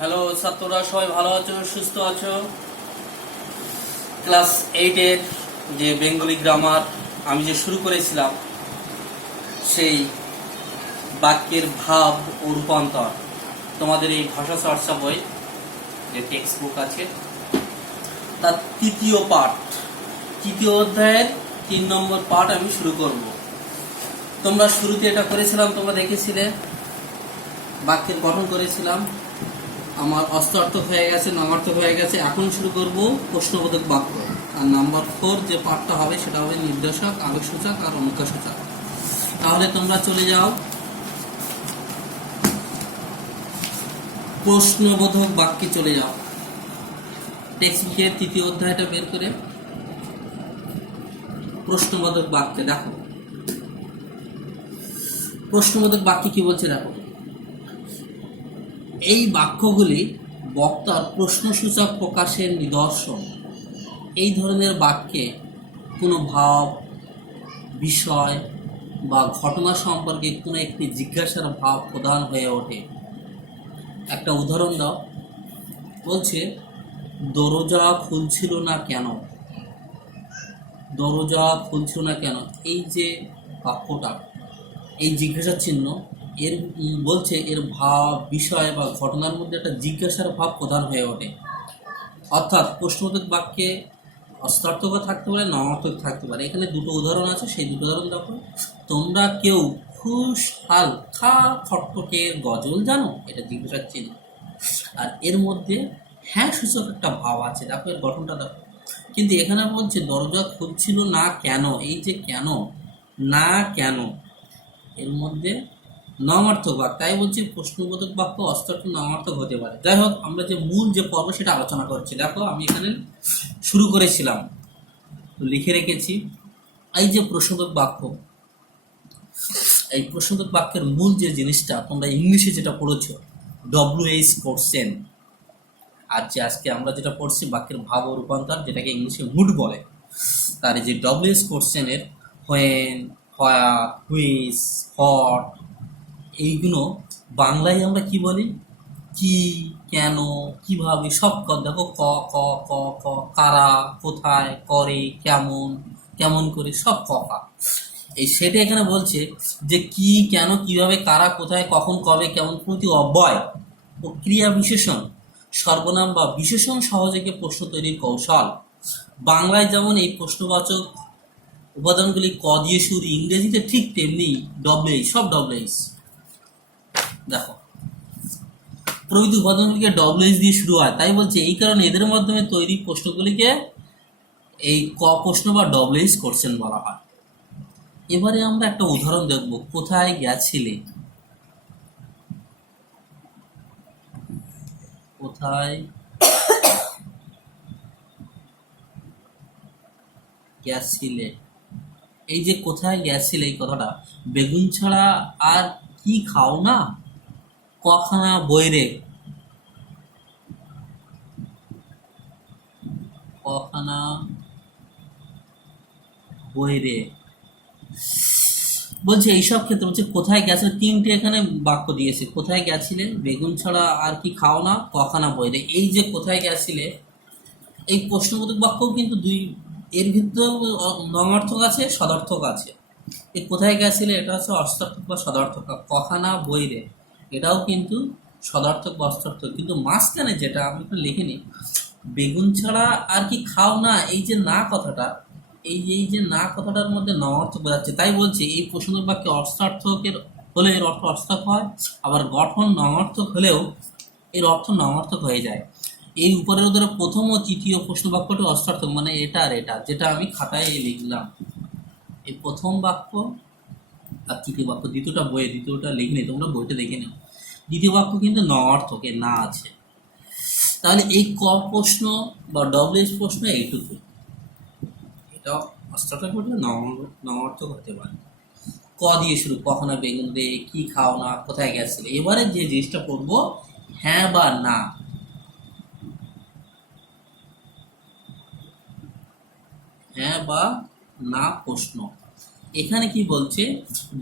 Hello ছাত্ররা, সবাই ভালো আছো, সুস্থ আছো? ক্লাস 8-এর যে বেঙ্গলি গ্রামার আমি যে শুরু করেছিলাম, সেই বাক্যের ভাব ও রূপান্তর তোমাদের এই ভাষা চর্চা বই যে টেক্সট বুক আছে তার তৃতীয় অধ্যায়ের 3 নম্বর পার্ট আমি শুরু করব। তোমরা শুরুতে এটা করেছিলাম, তোমরা দেখেছিলে বাক্যের গঠন করেছিলাম। আমার অস্তার্থক হয়ে গেছে, নামার্থক হয়ে গেছে। এখন শুরু করব প্রশ্নবোধক বাক্য। আর নাম্বার 4 যে পার্টটা হবে সেটা হবে নির্দেশক, আবেগসূচক আর অনুক্রসূচক। তাহলে তোমরা চলে যাও প্রশ্নবোধক বাক্যে, চলে যাও টেক্সট বুকের 3য় অধ্যায়টা বের করে প্রশ্নবোধক বাক্যে দেখো। প্রশ্নবোধক বাক্যে কি বলছে দেখো। এই বাক্যগুলি বক্তার প্রশ্নসূচক প্রকাশের নিদর্শন। এই ধরনের বাক্যে কোনো ভাব, বিষয় বা ঘটনা সম্পর্কে কোনো একটি জিজ্ঞাসার ভাব প্রধান হয়ে ওঠে। একটা উদাহরণ দাও। বলছে দরজা খুলছিল না কেন। দরজা খুলছিল না কেন, এই যে বাক্যটা, এই জিজ্ঞাসার চিহ্ন এর বলছে এর ভাব, বিষয় বা ঘটনার মধ্যে একটা জিজ্ঞাসার ভাব প্রধান হয়ে ওঠে। অর্থাৎ প্রশ্নবোধক বাক্যে অস্তার্থক থাকতে পারে, নামার্থক থাকতে পারে। এখানে দুটো উদাহরণ আছে, সেই দুটো উদাহরণ দেখো। তোমরা কেউ খুশহাল খা খটখটের গজল জানো, এটা জিজ্ঞাসার চিহ্ন। আর এর মধ্যে হ্যাঁ সূচক একটা ভাব আছে, দেখো এর গঠনটা দেখো। কিন্তু এখানে বলছে দরজা খুলছিল না কেন, এই যে কেন, না কেন, এর মধ্যে নামার্থক বাক্য। তাই বলছি প্রশ্নবোধক বাক্য অস্তার্থক নামার্থক হতে পারে। যাই হোক, আমরা যে মূল যে পর্ব সেটা আলোচনা করছি। দেখো আমি এখানে শুরু করেছিলাম, লিখে রেখেছি। এই যে প্রশ্নবোধক বাক্য, এই প্রশ্নবোধক বাক্যের মূল যে জিনিসটা তোমরা ইংলিশে যেটা পড়েছো WH কোশ্চেন, আর যে আজকে আমরা যেটা পড়ছি বাক্যের ভাব ও রূপান্তর, যেটাকে ইংলিশে মুড বলে, তার এই যে WH কোশ্চেনের হোয়েন, হোয়ার, হুইচ, হট, এইগুলো বাংলায় আমরা কি বলি, কি, কেন, কিভাবে, সব দেখো ক ক ক ক, কারা, কোথায়, করে, কেমন, কেমন করে, সব কা। এই সেটা এখানে বলছে যে কি, কেন, কিভাবে, কারা, কোথায়, কখন, কবে, কেমন প্রতি অব্যয় ও ক্রিয়া বিশেষণ, সর্বনাম বা বিশেষণ সহযোগে প্রশ্ন তৈরির কৌশল। বাংলায় যেমন এই প্রশ্নবাচক উপাদানগুলি ক দিয়ে শুরু, ইংরেজিতে ঠিক তেমনি ডব্লিউ, সব ডব্লিউ। দেখো প্রভৃতি উপাদানগুলিকে WH দিয়ে শুরু হয়। তাই বলছে এই কারণে এদের মাধ্যমে তৈরি প্রশ্নগুলিকে এই ক প্রশ্ন বা WH কোশ্চেন বলা হয়। এবারে আমরা একটা উদাহরণ দেখব। কোথায় গেছিলে, কোথায় গেছিলে। এই যে কোথায় গেছিলে এই কথাটা, বেগুন ছাড়া আর কি খাও না, কখানা বইরে, কখানা বইরে। বলছে এইসব ক্ষেত্রে বলছে কোথায় গেছিলে, 3টে এখানে বাক্য দিয়েছে। কোথায় গেছিলে, বেগুন ছাড়া আর কি খাও না, কখানা বইরে। এই যে কোথায় গেছিলে, এই প্রশ্নবোধক বাক্যও কিন্তু দুই, এর ভিতরেও নঙার্থক আছে, সদার্থক আছে। এই কোথায় গেছিলে এটা হচ্ছে অস্তার্থক বা সদার্থক। কখানা বইরে এটাও কিন্তু সদার্থক বা অস্তার্থক। কিন্তু মাঝখানে যেটা আমি একটু লিখে নিই, বেগুন ছাড়া আর কি খাও না, এই যে না কথাটা, এই যে না কথাটার মধ্যে নঙার্থক বোঝাচ্ছে। তাই বলছে এই প্রশ্নবোধক বাক্যে অস্তার্থকের হলে এর অর্থ অস্তার্থক হয়, আবার গঠন নঙার্থক হলেও এর অর্থ নঙার্থক হয়ে যায়। এই উপরের ধরে প্রথম ও তৃতীয় প্রশ্ন বাক্যটি অস্তার্থক, মানে এটা আর এটা, যেটা আমি খাতায় লিখলাম। এই প্রথম বাক্য আর তৃতীয় বাক্য, দ্বিতীয়টা বইয়ে, দ্বিতীয়টা লিখিনি, তোমরা বইটা দেখে নাও। দ্বিতীয় বাক্য কিন্তু নঅর্থক, এর না আছে। তাহলে এই ক প্রশ্ন বা WH প্রশ্ন এইটুকু, এটা অস্তার্থক হলে নঅর্থক হতে পারে। ক দিয়ে শুরু, কখনো বেগুন রে, কি খাও না, কোথায় গেছিলে। এবারে যে জিনিসটা পড়বো, হ্যাঁ বা না। হ্যাঁ বা না প্রশ্ন। এখানে কি বলছে,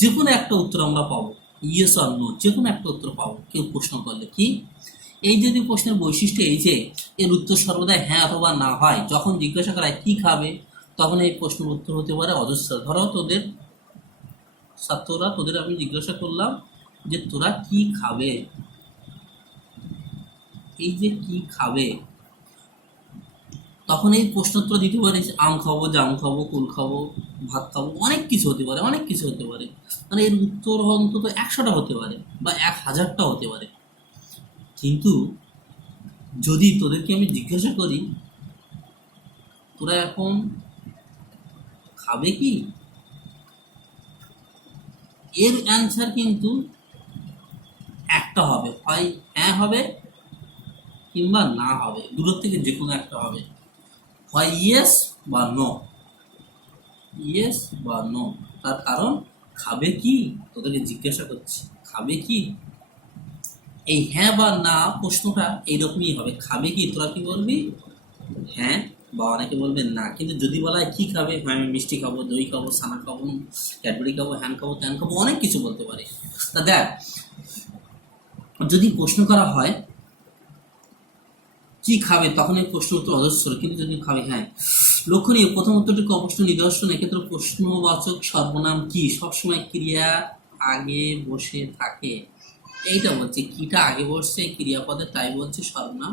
যে কোনো একটা উত্তর আমরা পাবো, ইয়েস অর নো, যে কোনো একটা উত্তর পাবো। কেউ প্রশ্ন করলে কি, এই যদি প্রশ্নের বৈশিষ্ট্য এই যে এর উত্তর সর্বদা হ্যাঁ অথবা না হয়, যখন জিজ্ঞাসা করা হয় কি খাবে, তখন এই প্রশ্নের উত্তর হতে পারে অজস্র। ধরো তোদের ছাত্ররা, তোদের আমি জিজ্ঞাসা করলাম যে তোরা কি খাবে, এই যে কি খাবে, তখন এই প্রশ্নোত্তর দিতে পারে আম খাবো, জাম খাবো, কুল খাবো, ভাত খাবো, অনেক কিছু হতে পারে, অনেক কিছু হতে পারে। মানে এর উত্তর অন্তত 100টা হতে পারে বা 1000টা হতে পারে। কিন্তু যদি তোদেরকে আমি জিজ্ঞাসা করি তোরা এখন খাবে কি, এর অ্যান্সার কিন্তু একটা হবে, হয় হ্যাঁ হবে কিংবা না হবে, দুটোর থেকে যে কোনো একটা হবে, হয় ইয়েস বা নো, ইয়েস বা নো। তার কারণ খাবে কি, তোদেরকে জিজ্ঞাসা করছি খাবে কি, এই হ্যাঁ বা না প্রশ্নটা এইরকমই হবে, খাবে কি, তোরা কি বলবি হ্যাঁ, বা অনেকে বলবে না। কিন্তু যদি বলা হয় কি খাবে, হ্যাঁ আমি মিষ্টি খাবো, দই খাবো, ছানা খাবো, ক্যাডবেরি খাবো, হ্যান খাবো, ত্যান খাবো, অনেক কিছু বলতে পারে। তা দেখ, যদি প্রশ্ন করা হয় কি খাবে, তখন এই প্রশ্ন উত্তর অজস্র। কিন্তু যদি খাবে হ্যাঁ, লক্ষণীয় প্রথম উত্তরটিকে অবশ্য নিদর্শন, এক্ষেত্রে প্রশ্নবাচক সর্বনাম কি সবসময় ক্রিয়া আগে বসে থাকে। এইটা বলছে কিটা আগে বসছে ক্রিয়াপদের, তাই বলছে সর্বনাম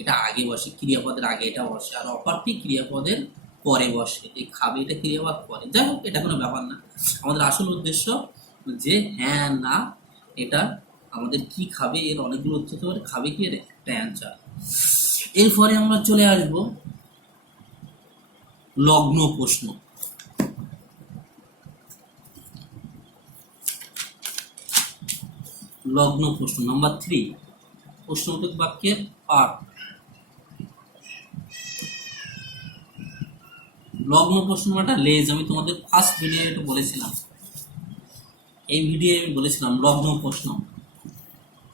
এটা আগে বসে, ক্রিয়াপদের আগে এটা বসে, আর অপরটি ক্রিয়াপদের পরে বসে। এই খাবে এটা ক্রিয়াপদ পরে, যাই হোক এটা কোনো ব্যাপার না। আমাদের আসল উদ্দেশ্য যে হ্যাঁ না, এটা আমাদের কি খাবে এর অনেকগুলো উত্তর হতে পারে, খাবে কি এর একটা অ্যান্সার। এরপরে আমরা চলে আসব লগ্ন প্রশ্ন। লগ্ন প্রশ্ন নাম্বার 3, প্রশ্নবোধক বাক্যের পাঠ। লগ্ন প্রশ্ন একটা লেজ, আমি তোমাদের ফার্স্ট ভিডিও এটা বলেছিলাম, এই ভিডিও আমি বলেছিলাম লগ্ন প্রশ্ন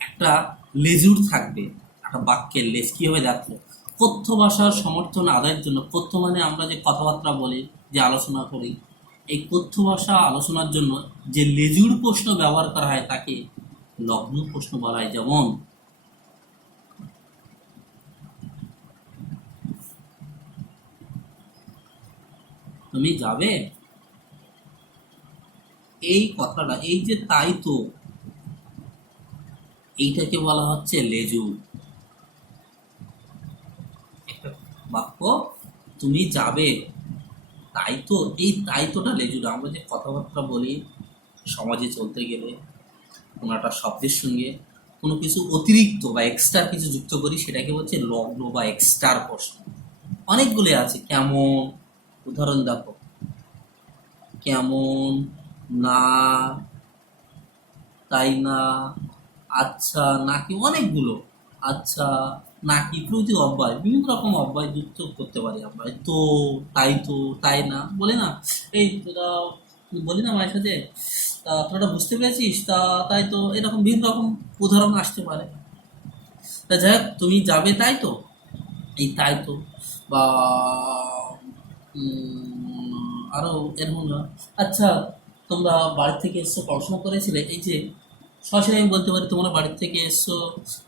একটা লেজুর থাকবে, একটা বাক্যের লেজ কীভাবে দেখো। কথ্য ভাষার সমর্থন আদায়ের জন্য, কথ্য মানে আমরা যে কথাবার্তা বলি, যে আলোচনা করি, এই কথ্য ভাষা আলোচনার জন্য যে লেজুর প্রশ্ন ব্যবহার করা হয় তাকে লগ্ন প্রশ্ন বলা হয়। যেমন তুমি যাবে, এই কথাটা, এই যে তাই তো, এইটাকে বলা হচ্ছে লেজু। একটা বাক্য তুমি যাবে তাই তো, এই তাই তোটা লেজুটা। আমরা যে কথাবার্তা বলি সমাজে চলতে গেলে, কোনো একটা শব্দের সঙ্গে কোনো কিছু অতিরিক্ত বা এক্সট্রা কিছু যুক্ত করি, সেটাকে বলছে লগ্ন বা এক্সট্রার প্রশ্ন। অনেকগুলো আছে, কেমন, উদাহরণ দেখো, কেমন, না, তাই না, আচ্ছা, নাকি, অনেকগুলো, আচ্ছা, নাকি প্রতি অব্যয়, বিভিন্ন রকম অব্যয় যুক্ত করতে পারি আমরা। তো, তাই না, বলে না, এই তোরা বলি না মায়ের সাথে, তা তোরা বুঝতে পেরেছিস, তা তাই তো, এরকম বিভিন্ন রকম উদাহরণ আসতে পারে। তা যাই হোক, তুমি যাবে তাই তো, এই তাই তো, বা আরও এর মনে হয়, আচ্ছা তোমরা বাড়ি থেকে এসছো, পড়াশোনা করেছিলে, এই যে সরাসরি আমি বলতে পারি তোমরা বাড়ি থেকে এসছো,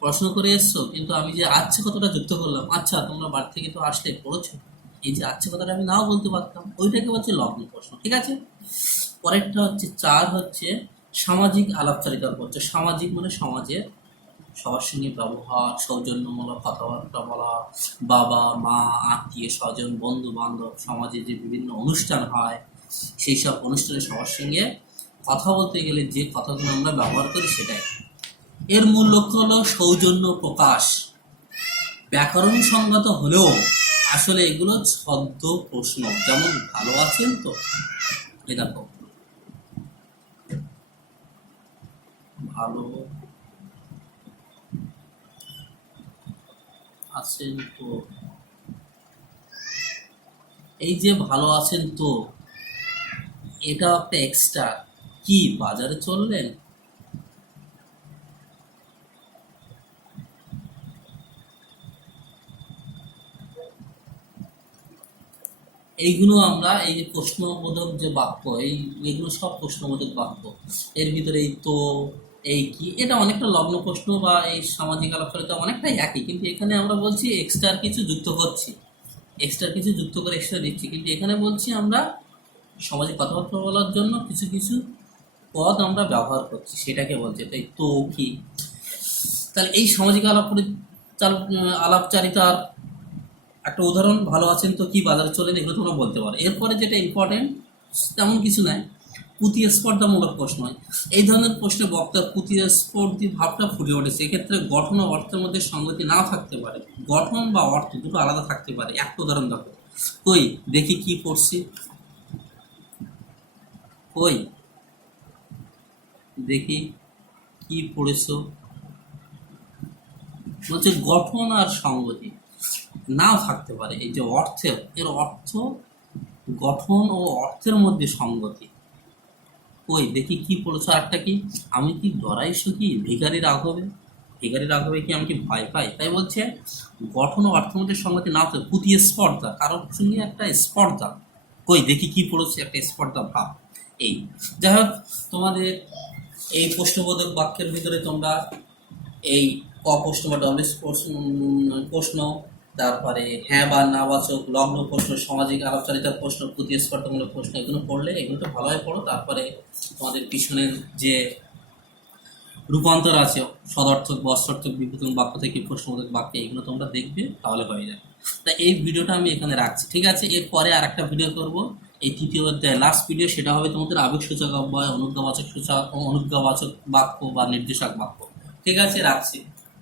পড়াশোনা করে এসছো, কিন্তু আমি যে আচ্ছা কথাটা যুক্ত করলাম, আচ্ছা তোমরা বাড়ি থেকে তো আসলে পড়েছো, এই যে আচ্ছা কথাটা আমি নাও বলতে পারতাম, ওইটাকে বলছে লগ্ন প্রশ্ন। ঠিক আছে, পরেরটা হচ্ছে 4 হচ্ছে সামাজিক আলাপচারিতার প্রশ্ন। সামাজিক মানে সমাজের সবার সঙ্গে ব্যবহার, সৌজন্যমূলক কথাবার্তা বলা, বাবা মা, আত্মীয় স্বজন, বন্ধু বান্ধব, সমাজে যে বিভিন্ন অনুষ্ঠান হয়, সেই সব অনুষ্ঠানে সবার সঙ্গে কথা বলতে গেলে যে কথাগুলো আমরা ব্যবহার করি সেটাই। এর মূল লক্ষ্য হলো সৌজন্য প্রকাশ। ব্যাকরণ সংগত হলেও আসলে এগুলো ছদ্ম প্রশ্ন। যেমন ভালো আছেন তো, এ দেখো ভালো আছেন তো, এই যে ভালো আছেন তো, এটা একটা এক্সট্রা। কি বাজারে চললেন, এইগুলো আমরা এই যে প্রশ্নবোধক যে বাক্য, এগুলো সব প্রশ্নবোধক বাক্য। এর ভিতরে এই তো, এই কি, এটা অনেকটা লগ্ন প্রশ্ন বা এই সামাজিক আলাপচারিতা অনেকটাই একই, কিন্তু এখানে আমরা বলছি এক্সট্রা কিছু যুক্ত করছি, এক্সট্রা কিছু যুক্ত করে এক্সট্রা দিচ্ছি, কিন্তু এখানে বলছি আমরা সমাজে কথাবার্তা বলার জন্য কিছু কিছু পদ আমরা ব্যবহার করছি, সেটাকে বলছে। তাই তো কি, তাহলে এই সামাজিক আলাপচারিতার একটা উদাহরণ, ভালো আছেন তো কি, বাজারে চলেন, এগুলো তোমরা বলতে পারো। এরপরে যেটা ইম্পর্টেন্ট তেমন কিছু নয়, প্রতিস্পর্ধামূলক প্রশ্ন হয়। এই ধরনের প্রশ্নে বক্তার প্রতিস্পর্ধী ভাবটা ফুটে ওঠে। সেক্ষেত্রে গঠন ও অর্থের মধ্যে সঙ্গতি নাও থাকতে পারে, গঠন বা অর্থ দুটো আলাদা থাকতে পারে। একটা উদাহরণ দেখো, কই দেখি কি পড়ছি, কই দেখি কি পড়েছো, বলছে গঠন আর সঙ্গতি নাও থাকতে পারে। এই যে অর্থের, এর অর্থ গঠন ও অর্থের মধ্যে সঙ্গতি। কই দেখি কি পড়েছো, একটা কি, আমি কি ডরাই সখী ভিখারি রাঘবে, ভিখারি রাঘবে কি আমি কি ভয় পাই। তাই বলছে গঠন ও অর্থের মধ্যে সঙ্গতি না থাকলে প্রতিস্পর্ধা, কারোর সঙ্গে একটা স্পর্ধা, কই দেখি কি পড়েছে, একটা স্পর্ধা ভাব। এই যাই হোক, তোমাদের এই প্রশ্নবোধক বাক্যের ভিতরে তোমরা এই অপ্রশ্ন বা ডবল প্রশ্ন, তারপরে হ্যাঁ বা না বাচক, লগ্ন প্রশ্ন, সামাজিক আলাপচারিতার প্রশ্ন, প্রতিস্পর্ধামূলক প্রশ্ন, এগুলো পড়লে, এগুলো তো ভালোভাবে পড়ো। তারপরে তোমাদের পিছনের যে রূপান্তর আছে সদর্থক বা অস্বার্থক বিপরীত বাক্য থেকে প্রশ্নবোধক বাক্য, এগুলো তোমরা দেখবে, তাহলে হয়ে যাবে। তাই এই ভিডিওটা আমি এখানে রাখছি, ঠিক আছে। এরপরে আর একটা ভিডিও করব, এই তৃতীয় অধ্যায় লাস্ট ভিডিও, সেটা হবে তোমাদের আবেগসূচক অব্যয়, অনুজ্ঞাবাচক বাক্য বা নির্দেশক বাক্য। ঠিক আছে, রাখছি।